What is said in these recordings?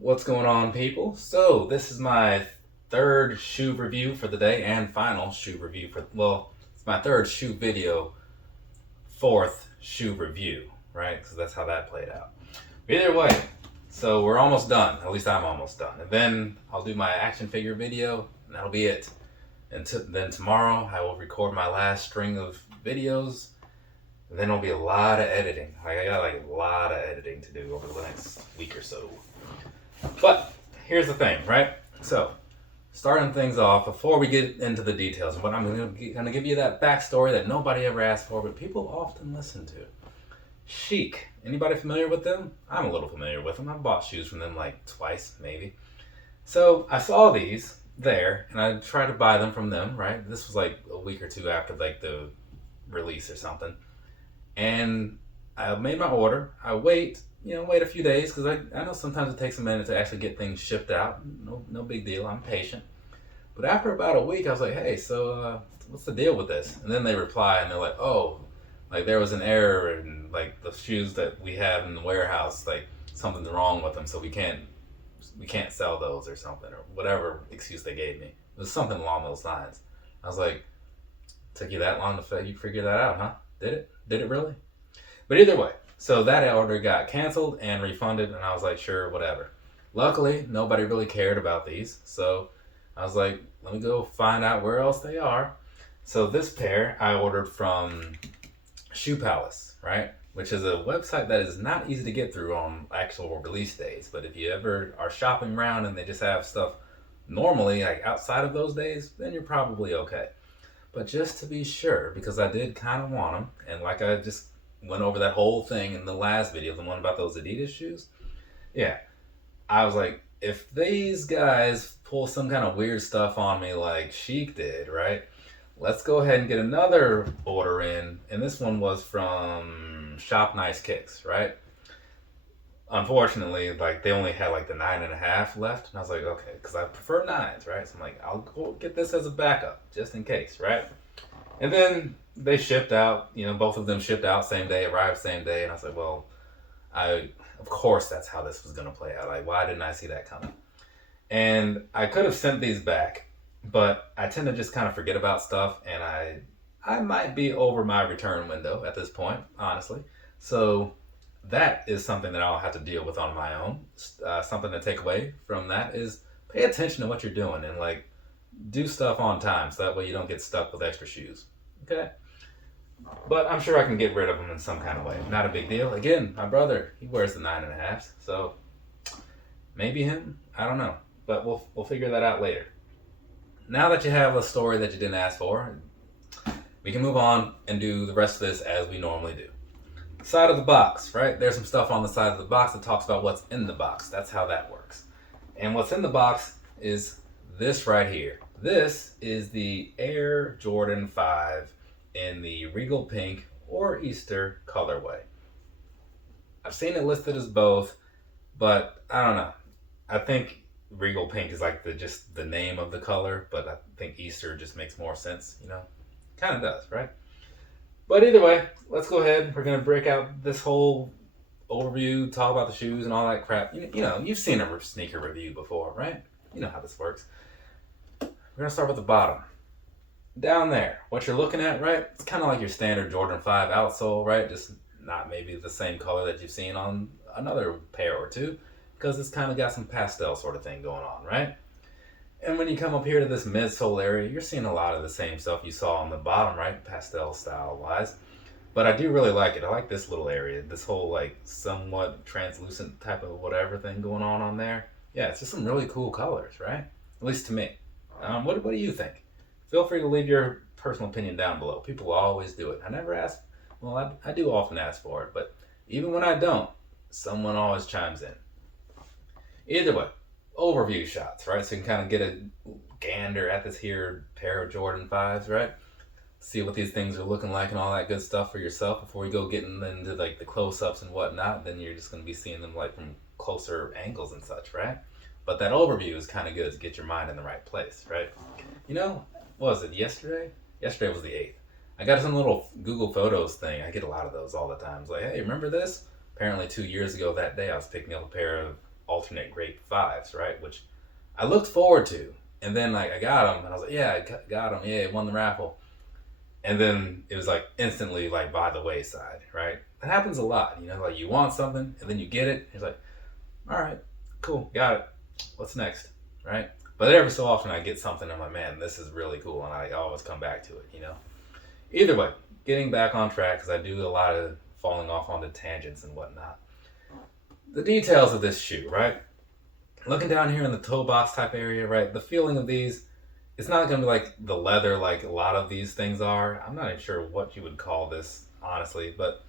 What's going on, people? So, this is my third shoe review for the day and final shoe review it's my third shoe video, fourth shoe review, right? Because that's how that played out. Either way, so we're almost done. At least I'm almost done. And then I'll do my action figure video, and that'll be it. And then tomorrow, I will record my last string of videos. And then it'll be a lot of editing. I got a lot of editing to do over the next week or so. But here's the thing, right? So, starting things off, before we get into the details, but I'm going to give you that backstory that nobody ever asked for, but people often listen to. Chic. Anybody familiar with them? I'm a little familiar with them. I've bought shoes from them like twice, maybe. So, I saw these there, and I tried to buy them from them, right? This was like a week or two after like the release or something. And I made my order. I wait a few days because I know sometimes it takes a minute to actually get things shipped out. No big deal. I'm patient. But after about a week, I was like, hey, so what's the deal with this? And then they reply and they're like, oh, like there was an error in like the shoes that we have in the warehouse, like something's wrong with them, so we can't sell those or something or whatever excuse they gave me. It was something along those lines. I was like, took you that long to figure that out, huh? Did it? Did it really? But either way, so that order got canceled and refunded, and I was like, sure, whatever. Luckily, nobody really cared about these, so I was like, let me go find out where else they are. So this pair I ordered from Shoe Palace, right? Which is a website that is not easy to get through on actual release days. But if you ever are shopping around and they just have stuff normally, like outside of those days, then you're probably okay. But just to be sure, because I did kind of want them, and like I just went over that whole thing in the last video, the one about those Adidas shoes. Yeah, I was like, if these guys pull some kind of weird stuff on me like Chic did, right? Let's go ahead and get another order in, and this one was from Shop Nice Kicks, right? Unfortunately, like they only had like the 9.5 left, and I was like, okay, because I prefer nines, right? So I'm like, I'll go get this as a backup just in case, right? And then they shipped out, both of them shipped out same day, arrived same day, and I was like, well, of course that's how this was gonna play out. Like, why didn't I see that coming? And I could have sent these back, but I tend to just kind of forget about stuff, and I might be over my return window at this point, honestly. So that is something that I'll have to deal with on my own. Something to take away from that is pay attention to what you're doing and like do stuff on time so that way you don't get stuck with extra shoes. Okay? But I'm sure I can get rid of them in some kind of way. Not a big deal. Again, my brother, he wears the 9.5s, so maybe him. I don't know. But we'll figure that out later. Now that you have a story that you didn't ask for, we can move on and do the rest of this as we normally do. Side of the box, right? There's some stuff on the side of the box that talks about what's in the box. That's how that works. And what's in the box is this right here. This is the Air Jordan 5 in the Regal Pink or Easter colorway. I've seen it listed as both, but I don't know. I think Regal Pink is like just the name of the color, but I think Easter just makes more sense, Kind of does, right? But either way, let's go ahead. We're going to break out this whole overview, talk about the shoes and all that crap. You've seen a sneaker review before, right? You know how this works. We're going to start with the bottom. Down there, what you're looking at, right? It's kind of like your standard Jordan 5 outsole, right? Just not maybe the same color that you've seen on another pair or two, because it's kind of got some pastel sort of thing going on, right? And when you come up here to this midsole area, you're seeing a lot of the same stuff you saw on the bottom, right? Pastel style wise. But I do really like it. I like this little area, this whole like somewhat translucent type of whatever thing going on there. Yeah, it's just some really cool colors, right? At least to me. What do you think? Feel free to leave your personal opinion down below. People always do it. I never ask. Well, I do often ask for it, but even when I don't, someone always chimes in. Either way, overview shots, right? So you can kind of get a gander at this here pair of Jordan 5s, right? See what these things are looking like and all that good stuff for yourself before you go getting into like the close-ups and whatnot. Then you're just going to be seeing them like from closer angles and such, right? But that overview is kind of good to get your mind in the right place, right? What was it, yesterday? Yesterday was the 8th. I got some little Google Photos thing. I get a lot of those all the time. It's like, hey, remember this? Apparently 2 years ago that day I was picking up a pair of alternate grape 5s, right? Which I looked forward to. And then like I got them and I was like, yeah, I got them. Yeah, I won the raffle. And then it was like instantly like by the wayside, right? That happens a lot, you know, like you want something and then you get it. It's like, all right, cool, got it. What's next, right? But every so often I get something, I'm like, man, this is really cool, and I always come back to it, you know? Either way, getting back on track, because I do a lot of falling off onto tangents and whatnot. The details of this shoe, right? Looking down here in the toe box type area, right? The feeling of these, it's not going to be like the leather like a lot of these things are. I'm not even sure what you would call this, honestly, but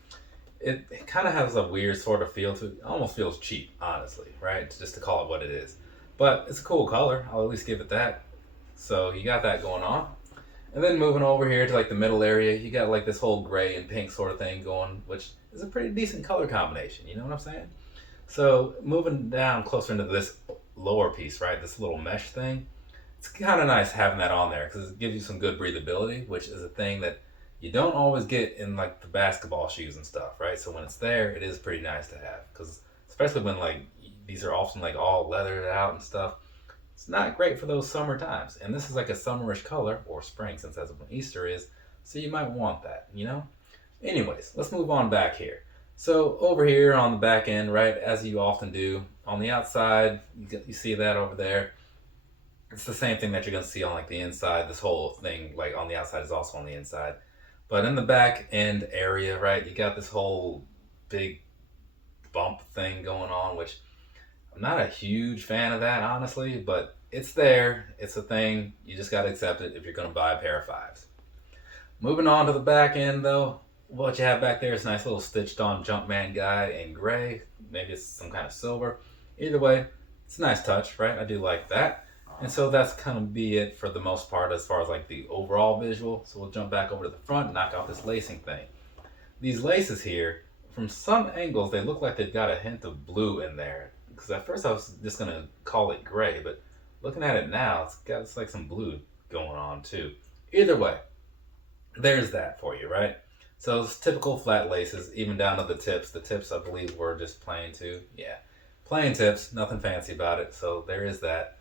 it kind of has a weird sort of feel to it. It almost feels cheap, honestly, right? Just to call it what it is. But it's a cool color. I'll at least give it that. So you got that going on. And then moving over here to like the middle area, you got like this whole gray and pink sort of thing going, which is a pretty decent color combination. You know what I'm saying? So moving down closer into this lower piece, right? This little mesh thing. It's kind of nice having that on there because it gives you some good breathability, which is a thing that you don't always get in like the basketball shoes and stuff, right? So when it's there, it is pretty nice to have because especially when like these are often like all leathered out and stuff. It's not great for those summer times. And this is like a summerish color, or spring since that's when Easter is. So you might want that, you know? Anyways, let's move on back here. So over here on the back end, right, as you often do, on the outside, you see that over there. It's the same thing that you're going to see on like the inside. This whole thing like on the outside is also on the inside. But in the back end area, right, you got this whole big bump thing going on, which I'm not a huge fan of that, honestly, but it's there. It's a thing. You just got to accept it if you're going to buy a pair of 5s. Moving on to the back end, though, what you have back there is a nice little stitched on Jumpman guy in gray. Maybe it's some kind of silver. Either way, it's a nice touch, right? I do like that. And so that's kind of be it for the most part as far as like the overall visual. So we'll jump back over to the front and knock out this lacing thing. These laces here, from some angles, they look like they've got a hint of blue in there. Because at first I was just going to call it gray, but looking at it now, it's like some blue going on too. Either way, there's that for you, right? So it's typical flat laces, even down to the tips. The tips, I believe, were just plain too. Yeah, plain tips, nothing fancy about it. So there is that.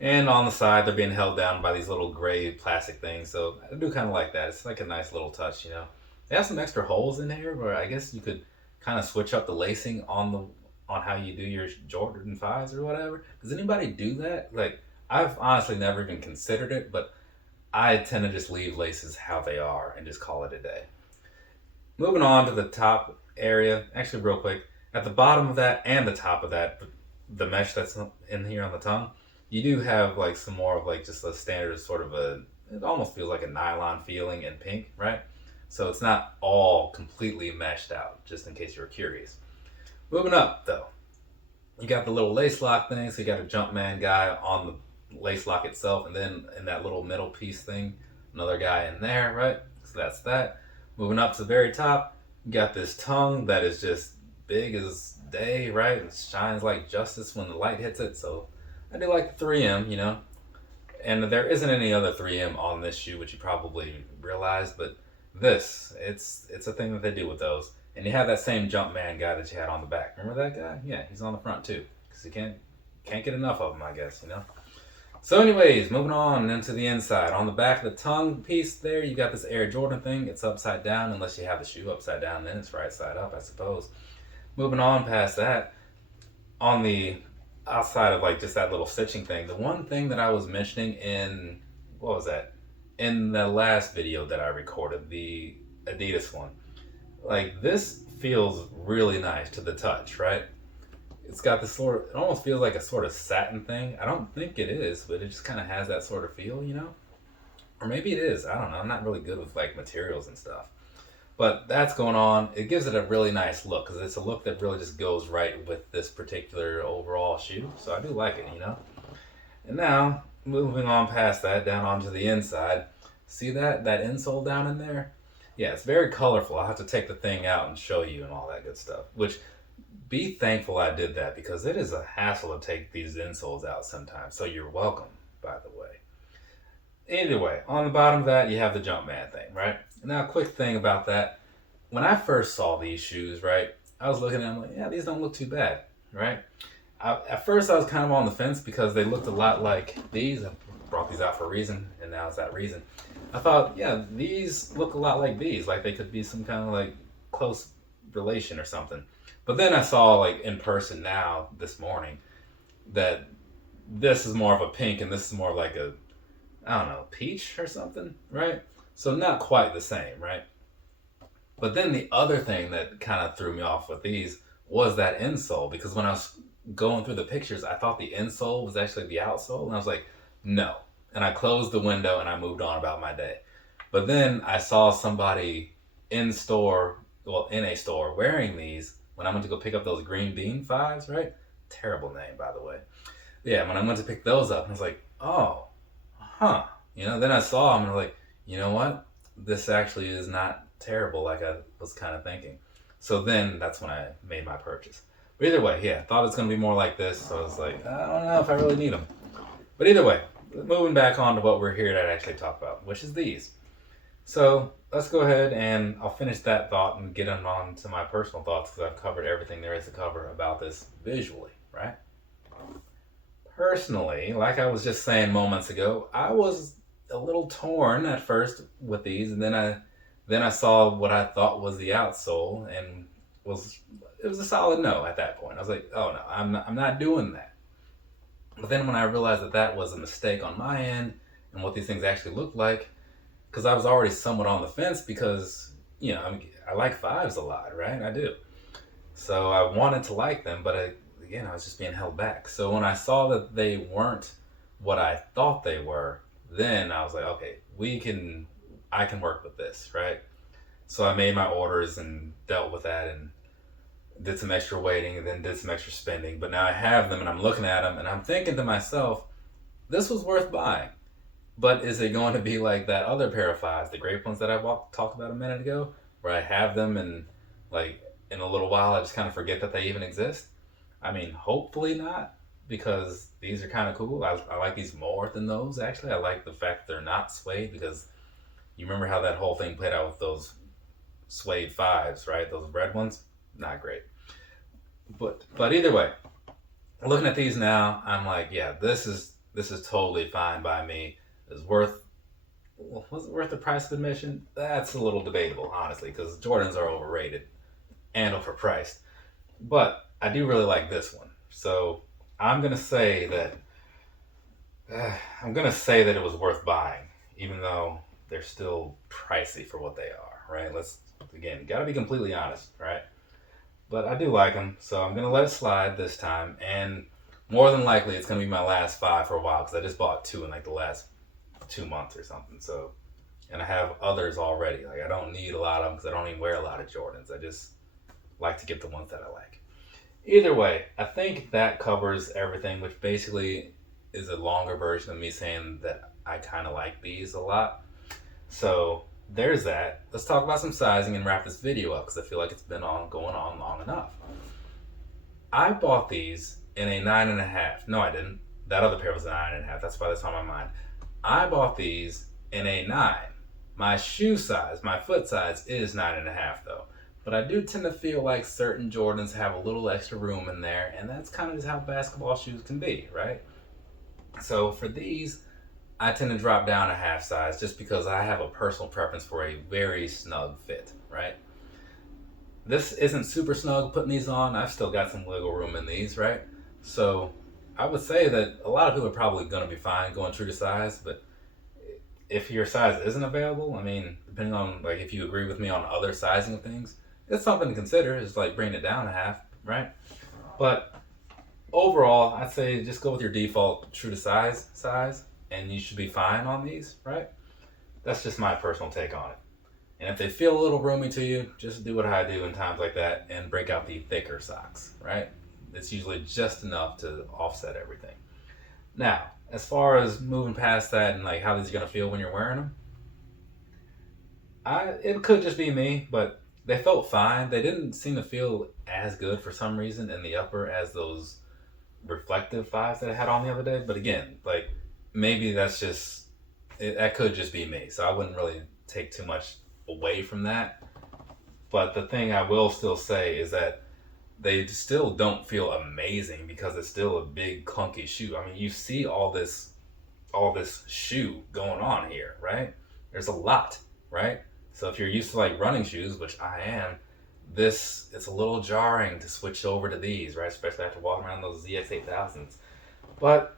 And on the side, they're being held down by these little gray plastic things. So I do kind of like that. It's like a nice little touch, you know. They have some extra holes in here where I guess you could kind of switch up the lacing on how you do your Jordan 5s or whatever. Does anybody do that? Like, I've honestly never even considered it, but I tend to just leave laces how they are and just call it a day. Moving on to the top area, actually real quick, at the bottom of that and the top of that, the mesh that's in here on the tongue, you do have like some more of like just a standard sort of it almost feels like a nylon feeling in pink, right? So it's not all completely meshed out, just in case you were curious. Moving up though, you got the little lace lock thing, so you got a Jumpman guy on the lace lock itself, and then in that little middle piece thing, another guy in there, right? So that's that. Moving up to the very top, you got this tongue that is just big as day, right? It shines like justice when the light hits it, so I do like the 3M, you know? And there isn't any other 3M on this shoe, which you probably realized, but it's a thing that they do with those. And you have that same Jumpman guy that you had on the back. Remember that guy? Yeah, he's on the front too. Because you can't get enough of them, I guess, you know? So anyways, moving on into the inside. On the back of the tongue piece there, you got this Air Jordan thing. It's upside down, unless you have the shoe upside down, then it's right side up, I suppose. Moving on past that, on the outside of like just that little stitching thing, the one thing that I was mentioning in, what was that? In the last video that I recorded, the Adidas one. Like this feels really nice to the touch, right? It's got this it almost feels like a sort of satin thing. I don't think it is, but it just kind of has that sort of feel, you know? Or maybe it is, I don't know. I'm not really good with like materials and stuff. But that's going on. It gives it a really nice look because it's a look that really just goes right with this particular overall shoe. So I do like it, you know? And now, moving on past that, down onto the inside. See that insole down in there? Yeah, it's very colorful. I'll have to take the thing out and show you and all that good stuff. Which, be thankful I did that because it is a hassle to take these insoles out sometimes. So you're welcome, by the way. Either way, on the bottom of that, you have the Jumpman thing, right? Now, a quick thing about that. When I first saw these shoes, right, I was looking at them like, yeah, these don't look too bad, right? At first I was kind of on the fence because they looked a lot like these. I brought these out for a reason, and now it's that reason. I thought, yeah, these look a lot like these, like they could be some kind of like close relation or something. But then I saw like in person now this morning that this is more of a pink and this is more like a, I don't know, peach or something, right? So not quite the same, right? But then the other thing that kind of threw me off with these was that insole, because when I was going through the pictures, I thought the insole was actually the outsole, and I was like, no. And I closed the window and I moved on about my day. But then I saw somebody in a store wearing these when I went to go pick up those green bean fives, right? Terrible name, by the way. Yeah, when I went to pick those up, I was like, oh, huh. Then I saw them and I was like, you know what? This actually is not terrible like I was kind of thinking. So then that's when I made my purchase. But either way, yeah, thought it was going to be more like this. So I was like, I don't know if I really need them. But either way, moving back on to what we're here to actually talk about, which is these. So let's go ahead and I'll finish that thought and get on to my personal thoughts because I've covered everything there is to cover about this visually, right? Personally, like I was just saying moments ago, I was a little torn at first with these, and then I saw what I thought was the outsole, and it was a solid no at that point. I was like, oh no, I'm not doing that. But then when I realized that was a mistake on my end and what these things actually look like, because I was already somewhat on the fence because I like fives a lot, right? I do. So I wanted to like them, but I was just being held back. So when I saw that they weren't what I thought they were, then I was like, okay, I can work with this, right? So I made my orders and dealt with that and did some extra waiting and then did some extra spending. But now I have them and I'm looking at them and I'm thinking to myself, this was worth buying. But is it going to be like that other pair of fives, the grape ones that I talked about a minute ago, where I have them and like in a little while I just kind of forget that they even exist? I mean, hopefully not, because these are kind of cool. I like these more than those, actually. I like the fact that they're not suede, because you remember how that whole thing played out with those suede fives, right? Those red ones? Not great. But either way, looking at these now, I'm like, yeah, this is totally fine by me. Was it worth the price of admission? That's a little debatable, honestly, because Jordans are overrated and overpriced. But I do really like this one. So I'm gonna say that it was worth buying, even though they're still pricey for what they are, right? Gotta be completely honest, right? But I do like them, so I'm gonna let it slide this time, and more than likely it's gonna be my last five for a while because I just bought two in like the last 2 months or something. So, and I have others already. Like I don't need a lot of them because I don't even wear a lot of Jordans. I just like to get the ones that I like. Either way, I think that covers everything, which basically is a longer version of me saying that I kind of like these a lot. So there's that. Let's talk about some sizing and wrap this video up because I feel like it's been going on long enough. I bought these in a 9.5. No, I didn't. That other pair was a 9.5. That's why that's on my mind. I bought these in a 9. My shoe size, my foot size is 9.5 though. But I do tend to feel like certain Jordans have a little extra room in there, and that's kind of just how basketball shoes can be, right? So for these, I tend to drop down a half size just because I have a personal preference for a very snug fit, right? This isn't super snug putting these on. I've still got some wiggle room in these, right? So I would say that a lot of people are probably going to be fine going true to size, but if your size isn't available, I mean, depending on like if you agree with me on other sizing of things, it's something to consider. It's like bringing it down a half, right? But overall, I'd say just go with your default true to size, and you should be fine on these, right? That's just my personal take on it. And if they feel a little roomy to you, just do what I do in times like that and break out the thicker socks, right? It's usually just enough to offset everything. Now, as far as moving past that and like how these are gonna feel when you're wearing them, it could just be me, but they felt fine. They didn't seem to feel as good for some reason in the upper as those reflective fives that I had on the other day. But again, like maybe that could just be me. So I wouldn't really take too much away from that. But the thing I will still say is that they still don't feel amazing because it's still a big clunky shoe. I mean, you see all this shoe going on here, right? There's a lot, right? So if you're used to like running shoes, which I am, it's a little jarring to switch over to these, right? Especially after walking around those ZX8000s. But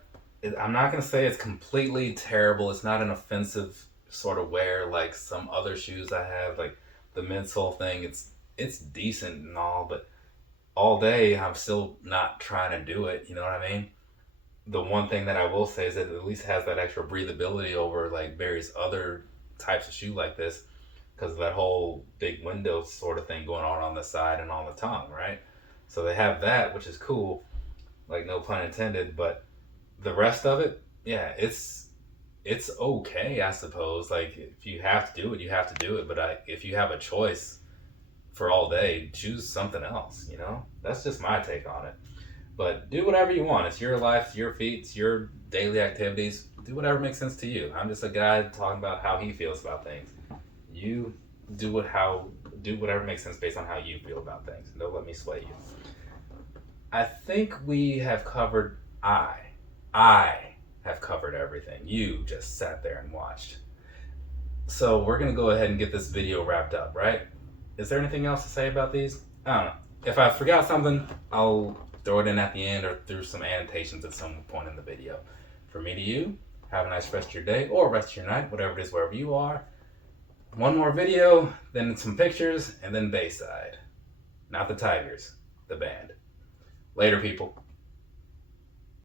I'm not gonna say it's completely terrible. It's not an offensive sort of wear like some other shoes I have, like the midsole thing. It's decent and all, but all day I'm still not trying to do it. You know what I mean? The one thing that I will say is that it at least has that extra breathability over like various other types of shoe like this, because of that whole big window sort of thing going on the side and on the tongue, right? So they have that, which is cool, like no pun intended. But the rest of it, yeah, it's okay, I suppose. Like if you have to do it, you have to do it. But if you have a choice for all day, choose something else. You know, that's just my take on it. But do whatever you want. It's your life, it's your feet, it's your daily activities. Do whatever makes sense to you. I'm just a guy talking about how he feels about things. You do whatever makes sense based on how you feel about things. Don't let me sway you. I think we have covered. I have covered everything. You just sat there and watched. So we're gonna go ahead and get this video wrapped up, right? Is there anything else to say about these? I don't know. If I forgot something, I'll throw it in at the end or through some annotations at some point in the video. From me to you, have a nice rest of your day or rest of your night, whatever it is, wherever you are. One more video, then some pictures, and then Bayside. Not the Tigers, the band. Later, people.